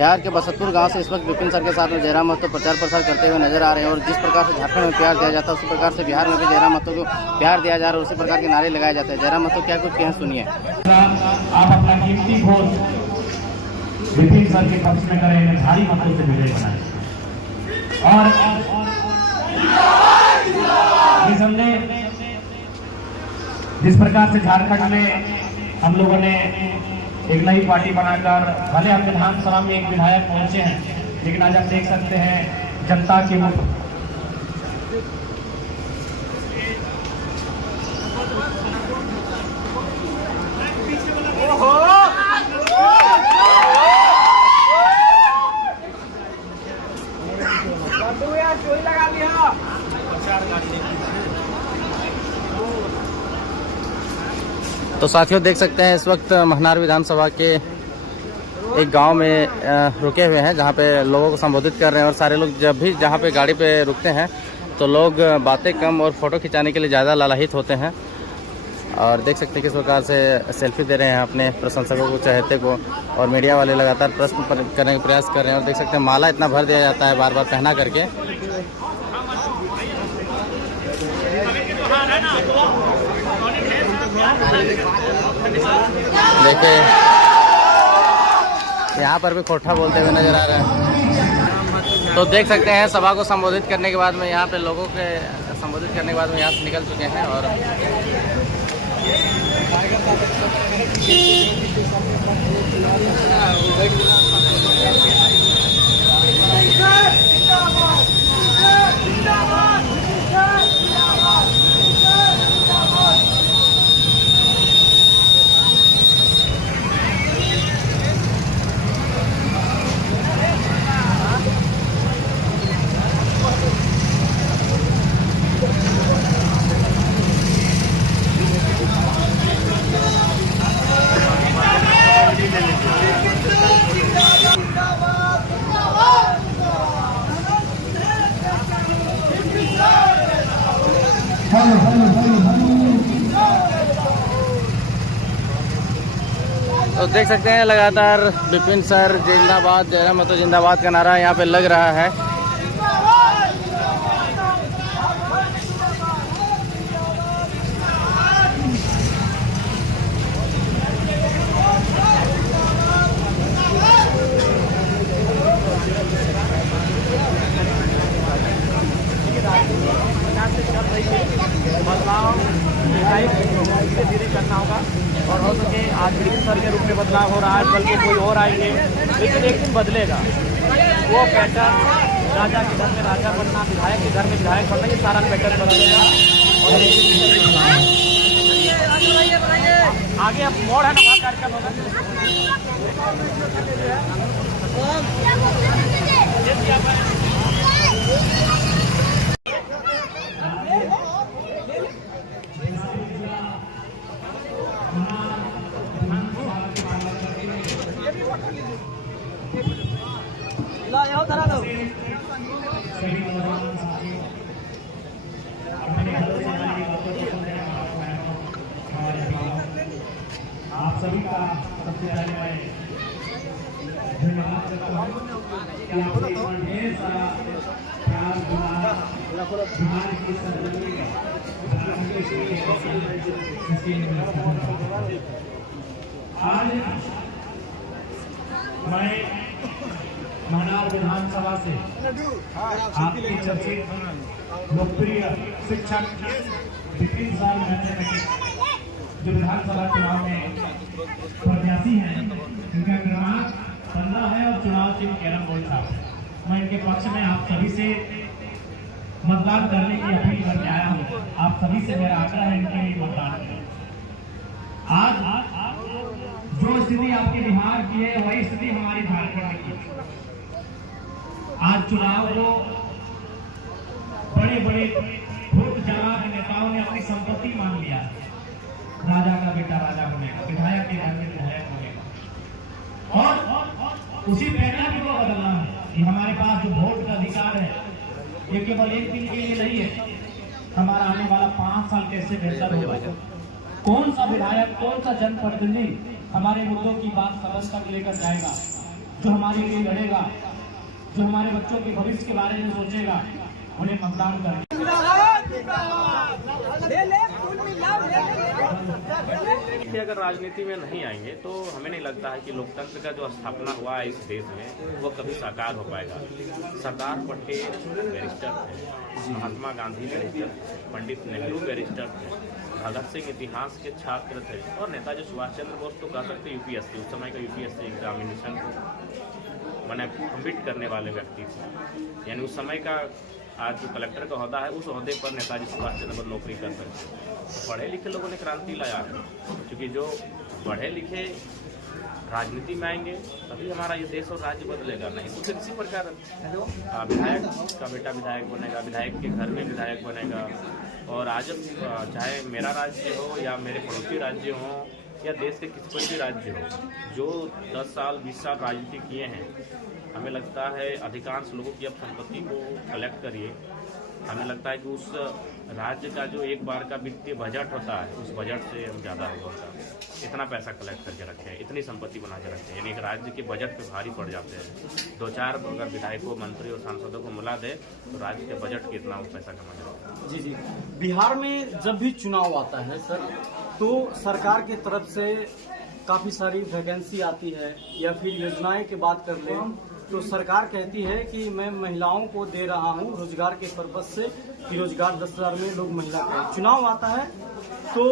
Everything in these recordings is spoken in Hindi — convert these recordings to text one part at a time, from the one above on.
बिहार के बसंतपुर गांव से इस वक्त विपिन सर के साथ में जयराम महतो प्रचार प्रसार करते हुए नजर आ रहे हैं। और जिस प्रकार से झारखंड में प्यार दिया जाता है उसी प्रकार से बिहार में भी जयराम महतो को प्यार दिया जा रहा है, उसी प्रकार के नारे लगाए जाते हैं। जयराम महतो क्या कुछ कहें, सुनिए। आप अपना कीमती वोट विपिन सर के पक्ष में करें, भारी मतों से विजय बनाए। और हमने जिस प्रकार से झारखंड में हम लोगों ने एक नई पार्टी बनाकर, भले हम विधानसभा में एक विधायक पहुंचे हैं, लेकिन आज आप देख सकते हैं जनता की तो साथियों देख सकते हैं इस वक्त महनार विधानसभा के एक गांव में रुके हुए हैं, जहां पे लोगों को संबोधित कर रहे हैं। और सारे लोग जब भी जहां पे गाड़ी पे रुकते हैं तो लोग बातें कम और फोटो खिंचाने के लिए ज़्यादा लालायित होते हैं। और देख सकते हैं किस प्रकार से सेल्फी दे रहे हैं अपने प्रशंसकों को, चाहते को। और मीडिया वाले लगातार प्रश्न करने का प्रयास कर रहे हैं। और देख सकते हैं माला इतना भर दिया जाता है बार बार पहना करके। देखिए यहाँ पर भी खोठा बोलते हुए नजर आ रहे हैं। तो देख सकते हैं सभा को संबोधित करने के बाद में यहाँ पे लोगों के संबोधित करने के बाद में यहाँ से निकल चुके हैं। और तो देख सकते हैं लगातार विपिन सर जिंदाबाद, जयराम महतो जिंदाबाद का नारा यहाँ पे लग रहा है। बदलाव धीरे धीरे करना होगा और हो सके आज विपिन सर के रूप में बदलाव हो रहा है, कल को कोई और आएंगे, लेकिन एक दिन बदलेगा। वो पैटर्न राजा के घर में राजा बनना, विधायक के घर में विधायक बनना, ये सारा पैटर्न बदलेगा। और आगे अब मोड़ है ना, वहाँ कार्यक्रम होगा। आप सभी का सबसे पहले मैं धन्यवाद करता हूँ कि आपने ढेर सारा प्यार बिहार की सरजमी आज मैं महनार विधानसभा से आपके चर्चित लोकप्रिय शिक्षक विपिन सर महतो जो विधानसभा चुनाव में प्रत्याशी हैं, इनका क्रमांक 15 है और चुनाव चिन्ह कैरम बोर्ड साहब। मैं इनके पक्ष में आप सभी से मतदान करने की अपील करके आया हूँ। आप सभी से मेरा आग्रह है इनके लिए मतदान करें। आज जो स्थिति आपके बिहार की है वही स्थिति हमारी झारखंड की है। आज चुनाव को बड़े बड़े भूत जवाब नेताओं ने अपनी संपत्ति मान लिया। राजा का बेटा राजा बनेगा, विधायक के घर में विधायक बनेगा। और उसी पैटर्न को बदलना है कि हमारे पास जो वोट का अधिकार है ये केवल एक दिन के लिए नहीं है। हमारा आने वाला 5 साल कैसे बेहतर होगा, कौन सा विधायक, कौन सा जनप्रतिनिधि हमारे मुद्दों की बात सदन तक लेकर जाएगा, जो हमारे लिए लड़ेगा, जो हमारे बच्चों के भविष्य के बारे में सोचेगा, उन्हें मतदान करें। कि अगर राजनीति में नहीं आएंगे तो हमें नहीं लगता है कि लोकतंत्र का जो स्थापना हुआ है इस देश में वो कभी साकार हो पाएगा। सरदार पटेल बैरिस्टर थे, महात्मा गांधी बैरिस्टर थे, पंडित नेहरू बैरिस्टर थे, भगत सिंह इतिहास के छात्र थे और नेताजी सुभाष चंद्र बोस तो कह सकते यूपीएससी, उस समय का यूपीएससी एग्जामिनेशन मैंने कम्पीट करने वाले व्यक्ति थे। यानी उस समय का आज जो कलेक्टर का ओहदा है उस ओहदे पर नेताजी सुभाष चंद्र बोस नौकरी कर सकते हैं। पढ़े लिखे लोगों ने क्रांति लाया है, क्योंकि जो पढ़े लिखे राजनीति में आएंगे तभी हमारा ये देश और राज्य बदलेगा। नहीं तो फिर इसी प्रकार विधायक का बेटा विधायक बनेगा, विधायक के घर में विधायक बनेगा। और आज चाहे मेरा राज्य हो या मेरे पड़ोसी राज्य हो या देश के किसी कोई भी राज्य हो, जो 10 साल 20 साल राजनीति किए हैं, हमें लगता है अधिकांश लोगों की अब संपत्ति को कलेक्ट करिए, हमें लगता है कि उस राज्य का जो एक बार का वित्तीय बजट होता है उस बजट से हम ज़्यादा होगा। इतना पैसा कलेक्ट करके रखे हैं, इतनी संपत्ति बना के रखे हैं, यानी एक राज्य के बजट पे भारी पड़ जाते हैं। 2-4 अगर विधायकों, मंत्री और सांसदों को मिला दे तो राज्य के बजट कितना वो पैसा कमा जाता है। जी जी, बिहार में जब भी चुनाव आता है सर, तो सरकार की तरफ से काफ़ी सारी वैकेंसी आती है, या फिर योजनाएं की बात कर लें तो सरकार कहती है कि मैं महिलाओं को दे रहा हूं रोजगार के पर्पज से कि रोजगार 10,000 में लोग महिला करें। चुनाव आता है तो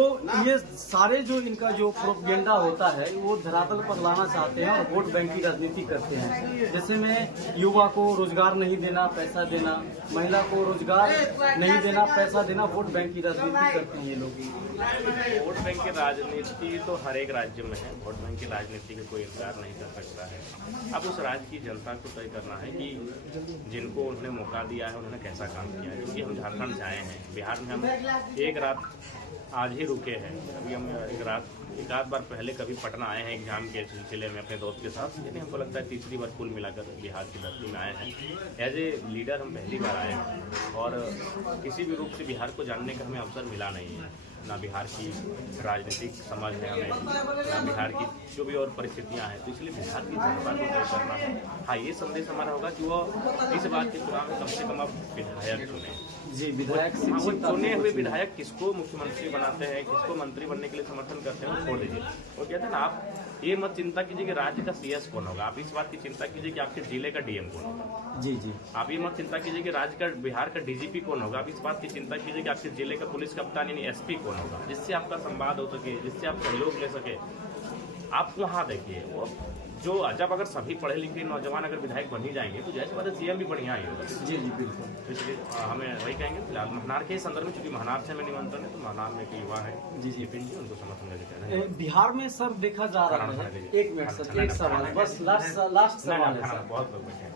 ये सारे जो इनका जो प्रोपेगेंडा होता है वो धरातल पर लाना चाहते हैं और वोट बैंक की राजनीति करते हैं। जैसे में युवा को रोजगार नहीं देना, पैसा देना, महिला को रोजगार नहीं देना, पैसा देना, वोट बैंक की राजनीति करते हैं ये लोग। वोट बैंक की राजनीति तो हर एक राज्य में है, वोट बैंक की राजनीति का कोई इनकार नहीं कर सकता है। अब उस राज्य की जनता को तय करना है कि जिनको उन्होंने मौका दिया है उन्होंने कैसा काम किया है। क्योंकि हम झारखंड से आए हैं, बिहार में हम एक रात आज ही रुके हैं। अभी हम एक आध बार पहले कभी पटना आए हैं एग्जाम के सिलसिले में अपने दोस्त के साथ, यानी हमको लगता है तीसरी बार कुल मिलाकर बिहार की धरती में आए हैं। एज ए लीडर हम पहली बार आए हैं और किसी भी रूप से बिहार को जानने का हमें अवसर मिला नहीं है। ना बिहार की राजनीतिक समझ है हमें, ना बिहार की जो भी और परिस्थितियाँ हैं, तो इसलिए बिहार की जनता को तय करना है। हाँ, ये संदेश हमारा होगा कि वो इस बात के चुनाव में कम से कम अब विधायक चुने। जी, विधायक वो चुने हुए विधायक किसको मुख्यमंत्री बनाते हैं, किसको मंत्री बनने के लिए समर्थन करते हैं, वो छोड़ दीजिए। वो कहते हैं ना, आप ये मत चिंता कीजिए कि राज्य का सीएस कौन होगा, आप इस बात की चिंता कीजिए कि आपके जिले का डीएम कौन होगा। जी जी, आप ये मत चिंता कीजिए कि राज्य का बिहार का डीजीपी कौन होगा, आप इस बात की चिंता कीजिए कि आपके जिले का पुलिस कप्तान यानी एसपी कौन होगा, जिससे आपका संवाद हो सके, जिससे आप सहयोग ले सके। आप वहाँ देखिए, वो जो जब अगर सभी पढ़े लिखे नौजवान अगर विधायक बन ही जाएंगे तो जैसे बात है सीएम भी बढ़िया ही होगा। जी जी, बिल्कुल। तो इसलिए हमें वही कहेंगे। फिलहाल महनार के संदर्भ में, चूंकि महनार से हमें निमंत्रण है, तो महनार में एक युवा है जी जी, उनको समर्थन देते हैं। बिहार में सर देखा जा रहा है, एक मिनट सर, एक सवाल बस, लास्ट सवाल है सर। बहुत लोग बैठे हैं।